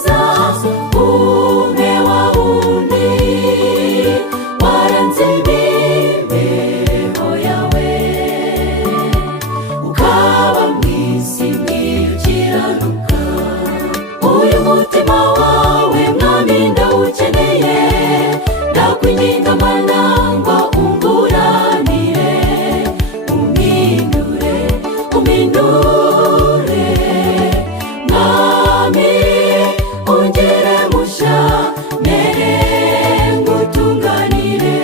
mukiza umwe wa wundi waranze imibereho yawe, ukaba mwisi mw'ukiranuka. Uyu mutima wawe mwami ndawukeneye, ndakwinginga Mana ngo unguranire, umpindure umpindure mwami, ungire musha mere ngutunganire.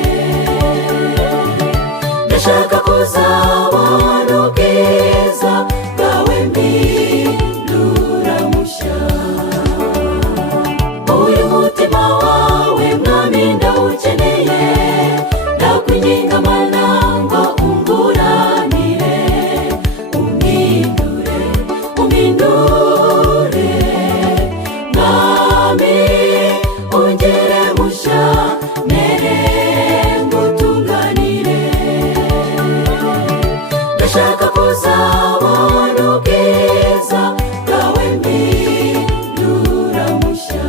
Ndashaka kuzabona ubwiza bwawe mpindura musha. Uyu mutima wawe mwami ndawukeneye, ndakwinginga Mana ngo unguranire, umpindure umpindure mwami, ungire musha mere ngutunganire. Ndashaka kuzabona ubwiza bwawe mpindura musha.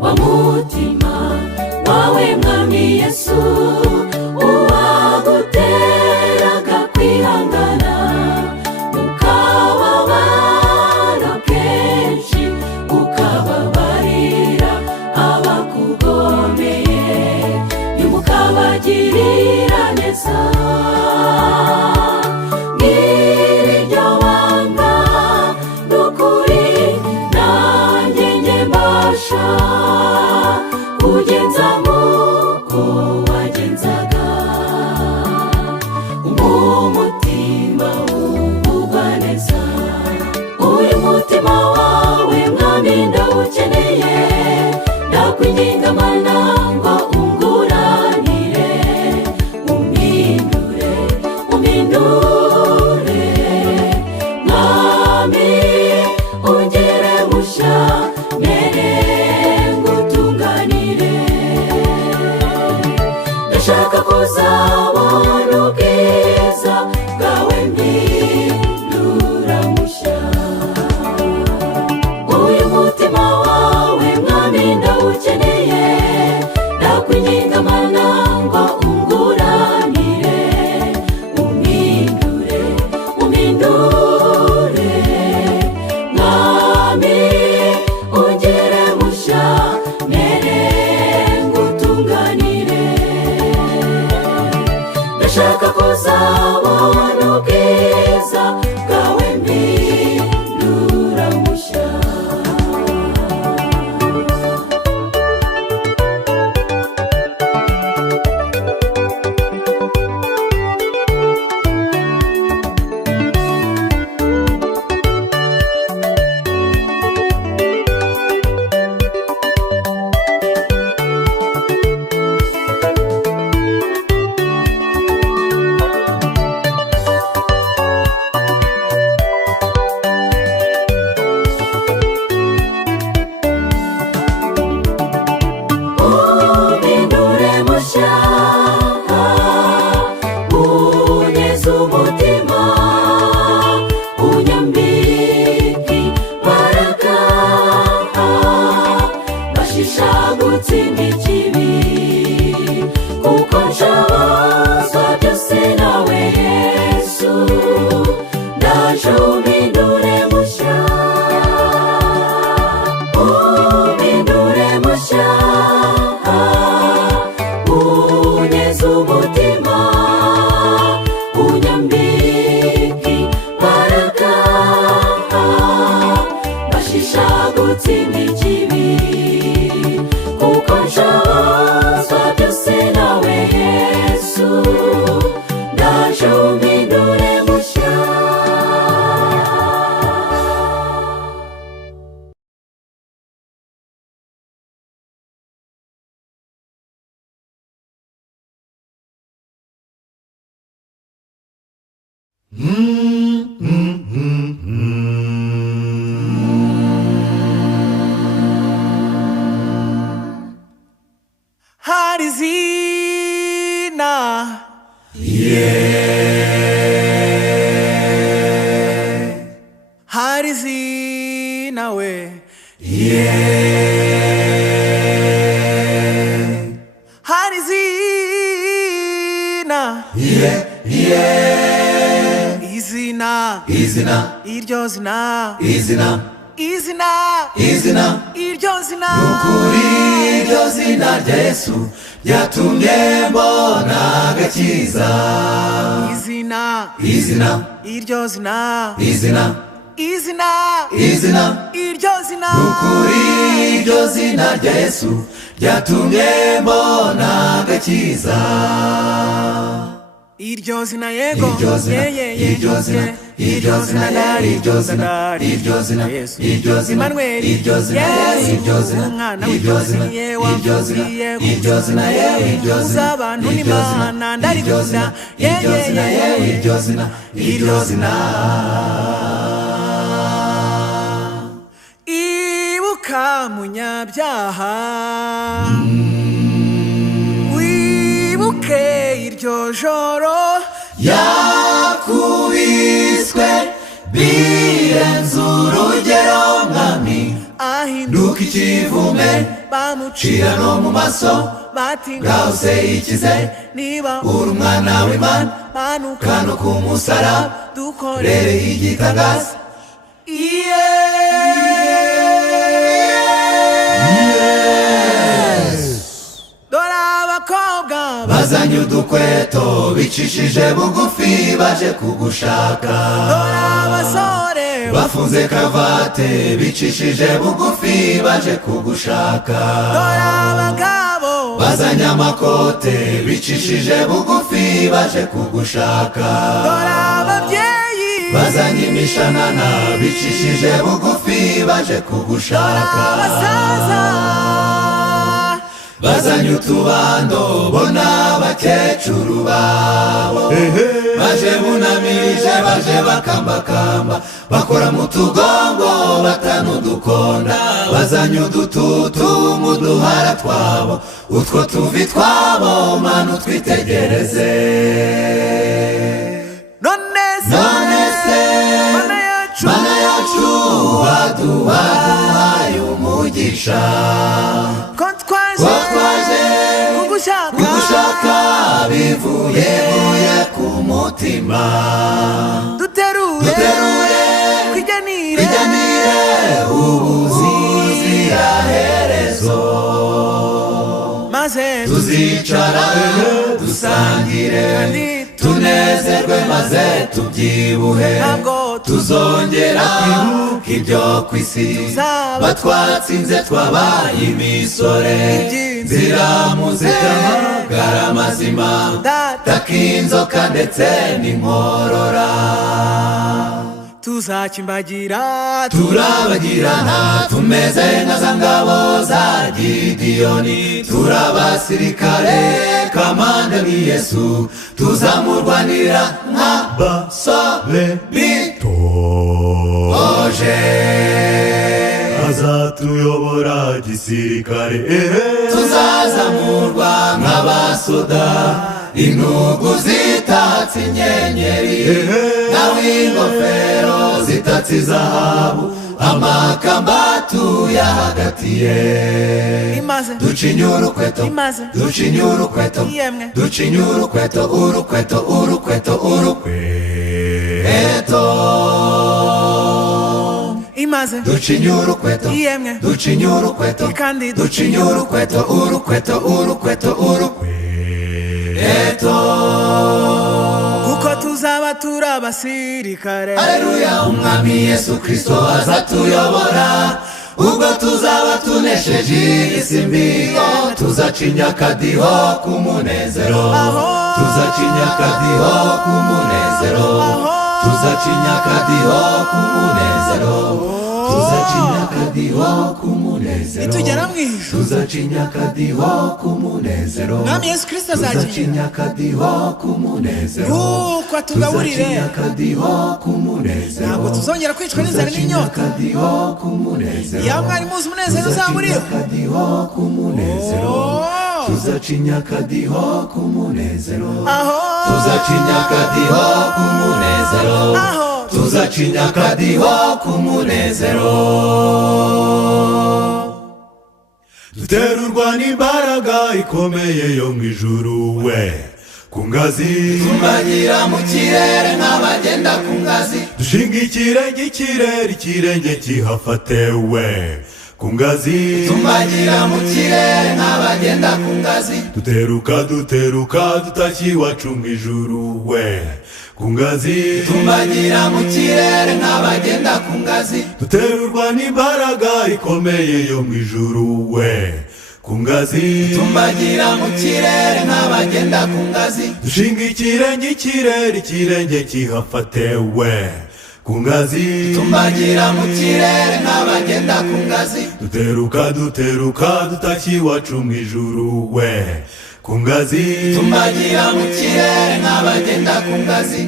Wa mutima wawe mwami Yesu, uwaguteraga kwihangana ukababara kenshi, ukababarira abakugomeye, nimukabagirira neza. Ngiryo banga n'ukuri nanjye njye mbasha kugenza nk'uko wagenzaga, umutima uvugwa neza. Uyu mutima wawe mwami ndawukeneye, ndakwinginga Mana ngo unguranire, umpindure umpindure mwami, ungire musha mere ngutunganire. Ndashaka kuzabona ubwiza bwawe mpindura musha. Uyu mutima wawe mwami ndawukeneye, ndakwinginga Mana ngo unguranire, umpindure umpindure mwami, ungire musha mere ngutunganire. Ndashaka kuzabona ubwiza bwawe mpindura musha. Umpindure musha, unyeze umutima, unyambike imbaraga, bashisha gutsinda ikibi, kuko nshobozwa byose nawe Yesu. Ndaje umpindure musha, umpindure musha, unyeze umutima, unyambike imbaraga, bashisha gutsinda ikibi, kuko nshobozwa byose nawe Yesu. Ndaje umpindure musha. Heart is easy. hari zina we hari zina izina iryo zina iryo zina nukuri iryo zina rya Yesu ryatumye mbona agakiza izina iryo zina iryo zina nukuri iryo zina rya Yesu ryatumye mbona agakiza iryo zina yego iryo zina iryo zina iryo zina iryo zina iryo zina iryo zina iryo zina iryo zina iryo zina iryo zina iryo zina iryo zina abantu n'Imana ndarikunda iryo zina iryo zina iryo zina ibuka munyabyaha wibuke iryo joro yakubiswe birenze urugero mwami ahinduka ikivume bamucira no mu maso bati ngaho se ikize niba uri umwana w'Imana manuka no ku musaraba dukorere igitangaza dore abakobwa bazanye udukweto bicishije bugufi baje kugushaka dore abasore bafunze karuvate bicishije bugufi baje kugushaka dore abagabo bazanye amakote bicishije bugufi baje kugushaka dore ababyeyi bazanye imishanana bicishije bugufi baje kugushaka abasaza bazanye utubando bona abakecuru babo baje bunamirije baje bakambakamba bakora mu tugongo batanudukonda bazanye udututu mu duhara twabo utwo tuvi twabo manu twitegereze none se mana yacu waduhaye umugisha ko twaje kugushaka bivuye ku mutima duterure twijyanire ubuziraherezo maze tuzicara dusangire tunezerwe maze tubyibuhe tuzongera kwibuka ibyo ku isi batwatsinze twabaye imisore nzira muzera mazima takinzoka ndetse n'inkorora tuzakimbagira turabagirana tumeze nka za ngabo za Gidiyoni turabasirikare kamanda ni Yesu tuzamurwanira nk'abasore bitoje azatuyobora gisirikare tuzazamurwa nk'abasoda intugu zitatse inyenyeri nawe ingofero zitatse izahabu amakamba tuyahagatiye ducinyura ukweto ducinyura ukweto ducinyura ukweto urukweto urukweto urukweto ducinyura ukweto ducinyura ukweto ducinyura ukweto urukweto urukweto urukweto kuko tuzaba turi abasirikare haleluya umwami Yesu Kristo azatuyobora ubwo tuzaba tunesheje isi mbi tuzacinya akadiho k'umunezero tuzacinya akadiho k'umunezero tuzacinya akadiho k'umunezero tuzacinya akadiho k'umunezero nitugera mu ijuru tuzacinya akadiho k'umunezero mwami Yesu Kristo tuzacinya akadiho k'umunezero kuko atugaburire tuzacinya akadiho k'umunezero ntabwo tuzongera kwicwa n'inzara n'inyota akadiho k'umunezero ya mwari muzi umunezero uzamuriho akadiho k'umunezero tuzacinya akadiho k'umunezero, aho tuzacinya akadiho k'umunezero, aho tuzacinya akadiho k'umunezero. Duterurwa n'imbaraga ikomeye yo mu ijuru we, ku ngazi tumanyira mu kirere nk'abagenda ku ngazi, dushinga ikirenge ikirere, ikirenge kihafate we, ku ngazi tumanyira mu kirere nk'abagenda ku ngazi, duteruka duteruka dutashye iwacu mu ijuru we, ku ngazi tumanyira mu kirere nk'abagenda ku ngazi, duterurwa n'imbaraga ikomeye yo mu ijuru we, ku ngazi tumanyira mu kirere nk'abagenda ku ngazi, dushinga ikirenge ikirere, ikirenge kihafate we, ku ngazi tumanyira mu kirere nk'abagenda ku ngazi, duteruka duteruka dutashye iwacu mu ijuru we, ku ngazi tumanyira mu kirere nk'abagenda ku ngazi.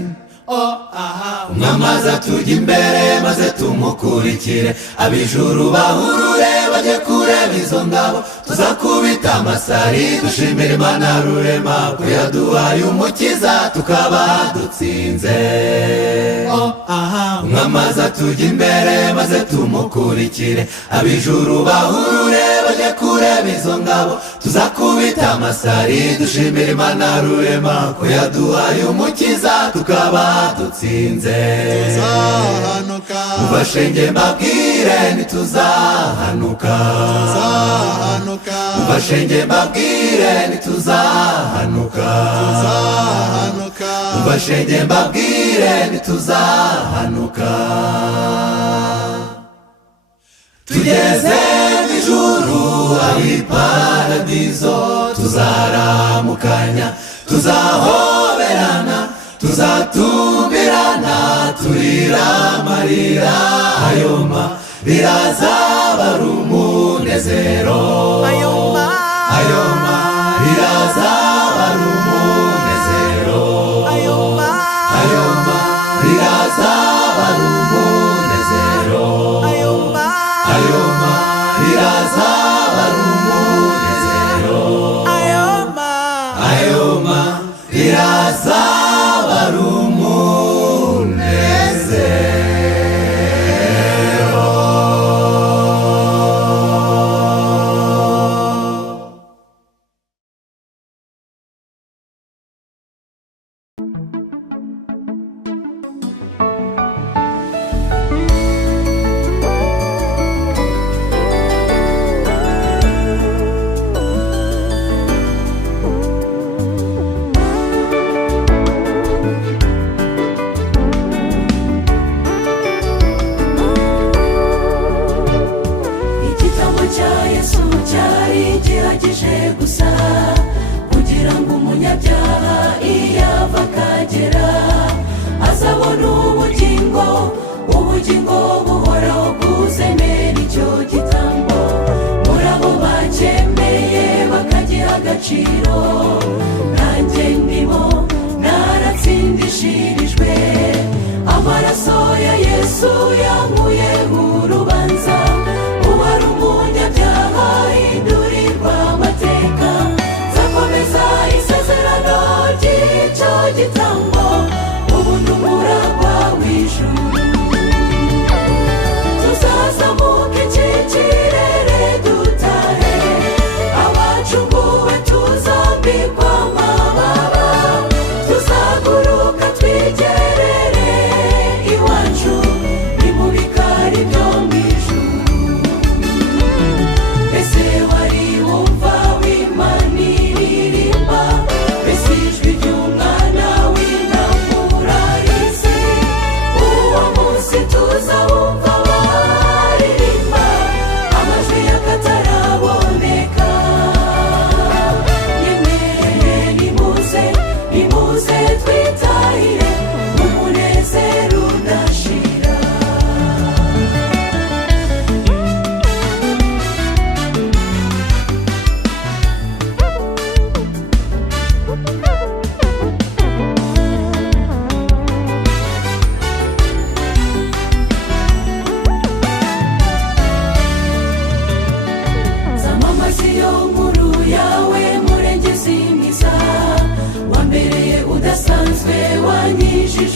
Umwami atujya imbere maze tumukurikire, ab'ijuru bahurure bajye kureba izo ngabo, tuzakubita amasari dushimira Imana rurema ko yaduhaye umukiza tukaba dutsinze. Umwami atujya imbere maze tumukurikire, ab'ijuru bahurure bajye kureba izo ngabo, tuzakubita amasari dushimira Imana rurema ko yaduhaye umukiza tukaba dutsinze. Tuzahanuka mubashenge mbabwire ntituzahanuka, tuzahanuka mubashenge mbabwire ntituzahanuka, tuzahanuka mubashenge mbabwire ntituzahanuka. Tugeze mu ijuru ari paradizo, tuzaramukanya tuzahoberana, tuzatumbirana turira amarira, ayo marira azaba ari umunezero, ayo marira azaba ari umunezero, ayo marira azaba ari umunezero, ayo marira azaba ari umunezero, ayo marira azaba ari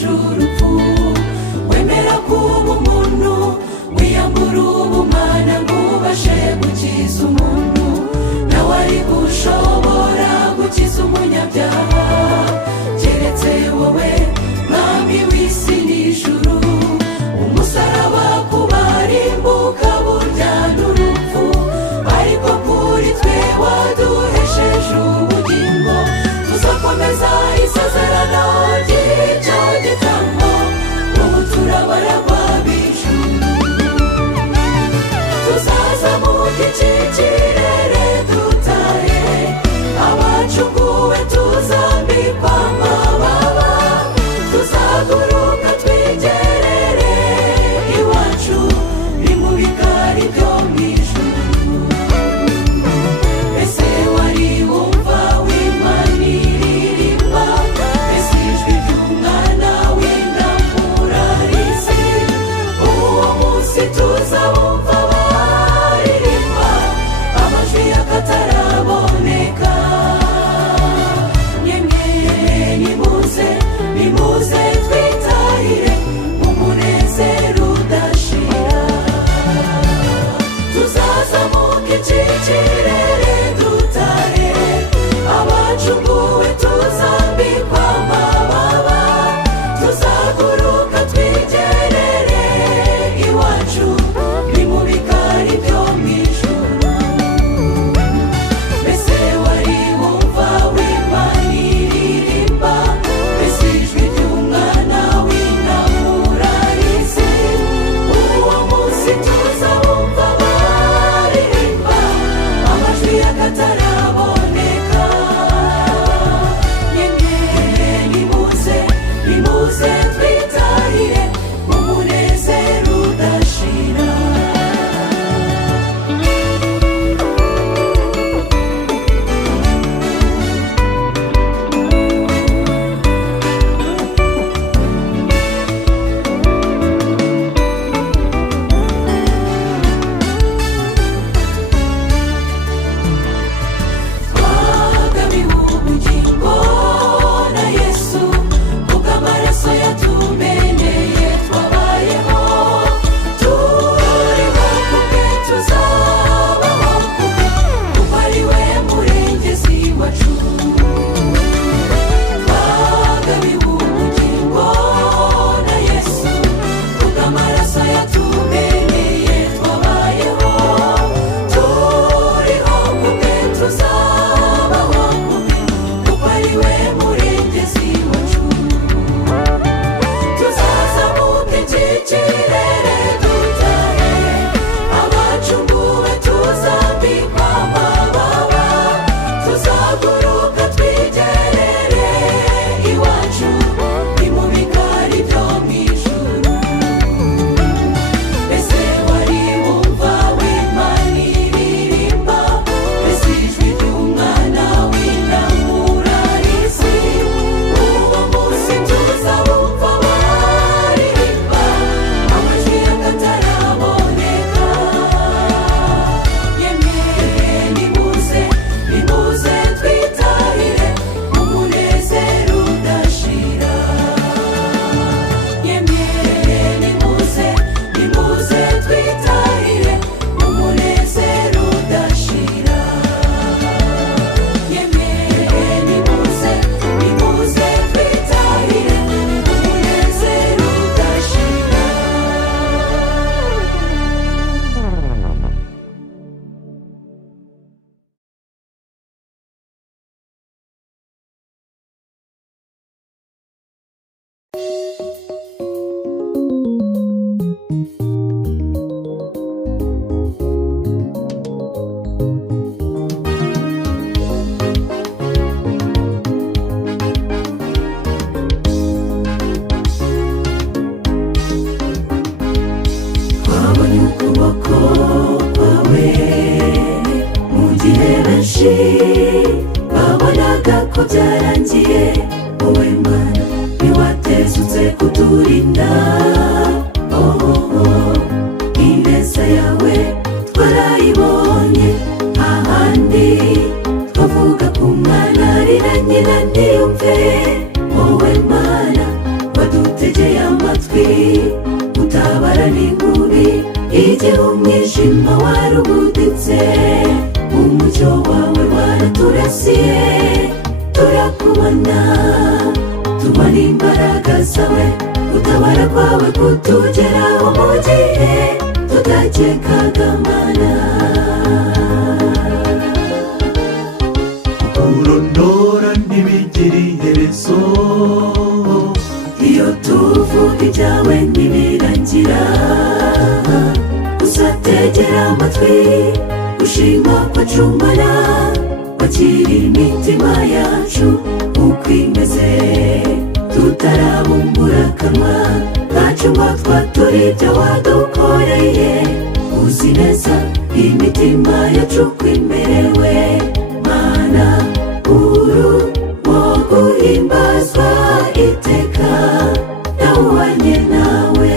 urupfu, wemera kuba umuntu, wiyambura ubumana ngo ubashe gukiza umuntu, nawe ari gushobora gukiza umunyabyaha, keretse wowe mwami w'isi n'ijuru. Umusaraba kubarimbuka burya n'urupfu, ariko kuri twe waduhesheje ubugingo, tuzakomeza isezerano ry'icyo gitambo, ubu turabaragwa b'ijuru. Tuzazamuka iki kirere dutahe, abacunguwe tuzambikwa amababa, tuzaguruka twigerere iwacu, ni mu bikari byo mu ijuru. Ese wari wumva w'Imana iririmba, ese ijwi ry'umwana w'intambura rizi, uwo munsi tuzabumva baririmba amajwi y'akataraboneka. Yemwe nimuze, nimuze twitahire mu munezero udashira. Tuzazamuka iki kirere dutahe, abacunguwe tuzambikwa amababa, tuzaguruka twigerere iwacu, ni mu bikari byo mu ijuru. Mbese wari wumva w'Imana iririmba, mbese ijwi ry'umwana w'intambura rizi, uwo munsi tuzabumva baririmba amajwi y'akataraboneka. Yemwe nimuze, nimuze twitahire mu munezero udashira. Twagabiwe ubugingo na Yesu, kubw'amaraso yatumeneye twabayeho, turiho kubwe tuzabaho kubwe, kuko ari we murengezi wacu. Twagabiwe ubugingo na Yesu, kubw'amaraso yatumeneye twabayeho, turiho kubwe tuzabaho kubwe, kuko ari we murengezi wacu. Tuzazamuka iki kirere dutahe, abacunguwe tuzambikwa amababa, tuzaguruka twigerere iwacu, ni mu bikari byo mu ijuru. Mbese wari wumva w'Imana iririmba, mbese ijwi ry'umwana w'intambura rizi, uwo munsi tuzabumva baririmba amajwi y'akataraboneka. Yemwe nimuze, nimuze twitahire mu munezero udashira. Yemwe nimuze, nimuze twitahire mu munezero udashira. Yemwe nimuze, nimuze twitahire mu munezero udashira. Twabonye ukuboko kwawe mu gihe benshi babonaga ko byarangiye, wowe Mana ntiwatezutse kuturinda. Ineza yawe twarayibonye, ahandi twavuga ku mwana arira nyina ntiyumve, wowe Mana wadutegeye amatwi utabara n'inkubi igihe umwijima warubuditse umucyo wawe waraturasiye turakubona tubona imbaraga zawe utabara kwawe kutugeraho mu gihe tutakekaga mana urondora ntibigire iherezo iyo tuvuga ibyawe ntibirangira uzategera amatwi ushima kwacumara wakira imitima yacu uko imeze tutarabumbura akanwa ntacu ngo twatura ibyo wadukoreye uzi neza imitima yacu uko imerewe mana uru wo guhimbazwa iteka nawubanye nawe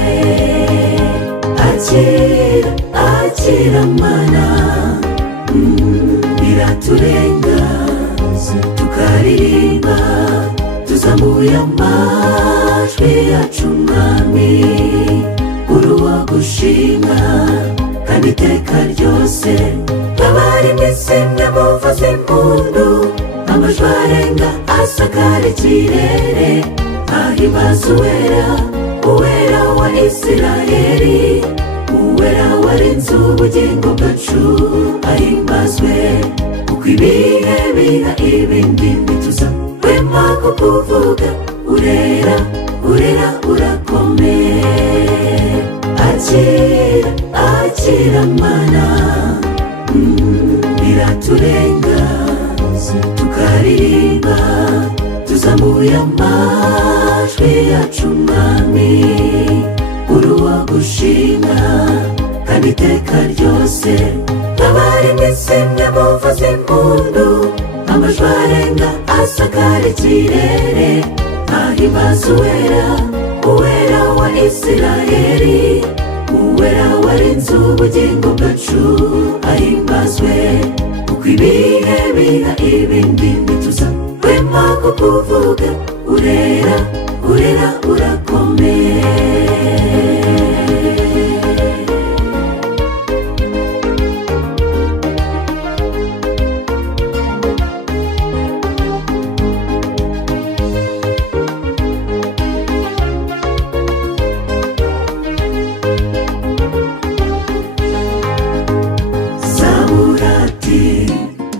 akira mana biraturenga tukaririmba tuzamuye amajwi yacu mwami uruwa gushima kandi iteka ryose nk'abari mwisimwe muvuze impundu amajwi arenga asakara ikirere ahimbaza uwera uwera wa Isirayeli uwera warinze ubugingo bwacu ahimbazwe uko ibihe biha ibindi bituza wema kukuvuga urera urera urakomeye akira mana biraturenga tukaririmba tuzamuye amajwi yacu mwami uruwa gushima kandi iteka ryose nk'abari mwisimwe muvuze impundu amajwi arenga asakara ikirere ahimbaza uwera uwera wa Isirayeli uwera warinze ubugingo bwacu ahimbazwe uko ibihe biha ibindi bituza wema kukuvuga urera urera urakomeye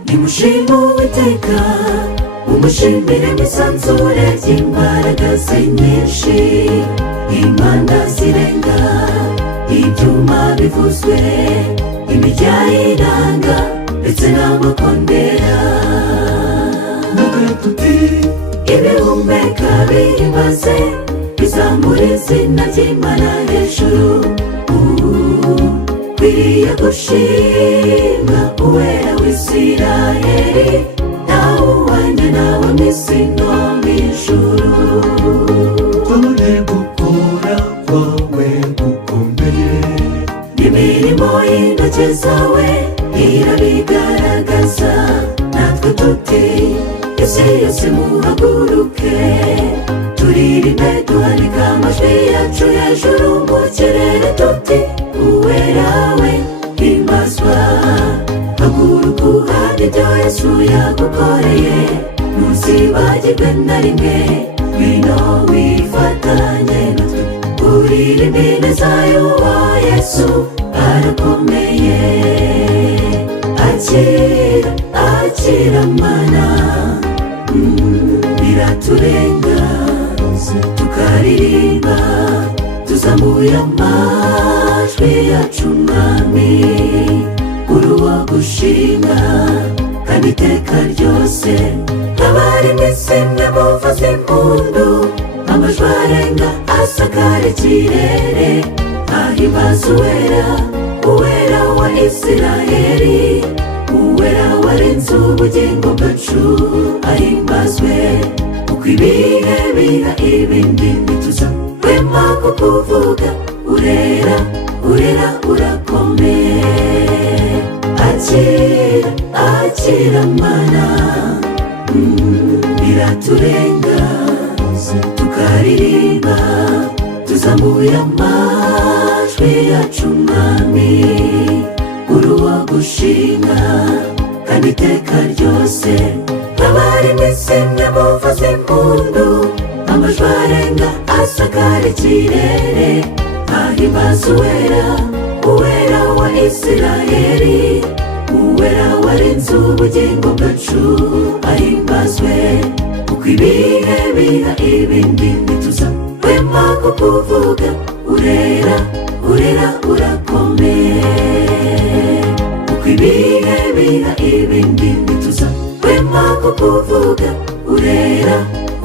nimushime Uwiteka umushimire mwisanzure ry'imbaraga ze nyinshi impanda zirenga ibyuma bivuzwe imirya y'inanga ndetse n'amakondera muge tuti ibihumeka bihimbaze bizamura izina ry'Imana hejuru kwiriye gushimwa uwera w'Isirayeli nawe uwanye nawe mw'isi no mw'ijuru twabone gukora kwawe gukomeye n'imirimo y'intoki zawe irabigaragaza natwe tuti isi yose muhaguruke turirimbe duhanika amajwi yacu hejuru mu kirere tuti uwera we himbazwa haguruka uhamye ibyo Yesu yagukoreye ntuzibagirwe na rimwe ngwino wifatanye natwe uririmba ineza y'uwo Yesu arakomeye akira mana biraturenga tukaririmba tuzamuye amajwi yacu mwami uruwa gushima kandi iteka ryose nk'abari mwisimwe muvuze impundu amajwi arenga asakara ikirere ahimbaza uwera uwera wa Isirayeli uwera warinze ubugingo bwacu ahimbazwe uko ibihe biha ibindi bituza wema kukuvuga urera urera urakomeye akira mana biraturenga tukaririmba tuzamuye amajwi yacu mwami uruwo gushima kandi iteka ryose nk'abari iminsi imwe muvuze impundu amajwi arenga asakara ikirere ahimbaza uwera uwera wa Isirayeli uwera warinze ubugingo bwacu ahimbazwe uko ibihe biha ibindi ntituzahwema kukuvuga urera urera urakomeye uko ibihe biha ibindi ntituzahwema kukuvuga urera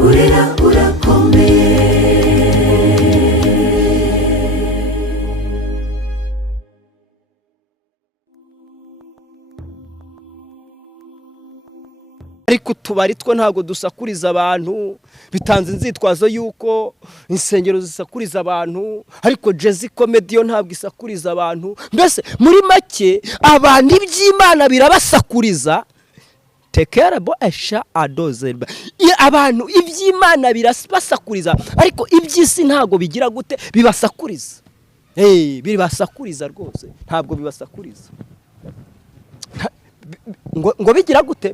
urera urakomeye. ariko utubari two ntabwo dusakuriza abantu bitanze inzitwazo yuko insengero zisakuriza abantu ariko jazz comedy yo ntabwo isakuriza abantu mbese muri make abantu iby'Imana birabasakuriza tekerebo esha adozerba abantu iby'Imana birabasakuriza ariko iby'isi ntabwo bigira gute bibasakuriza bibasakuriza rwose ntabwo bibasakuriza ngo bigira gute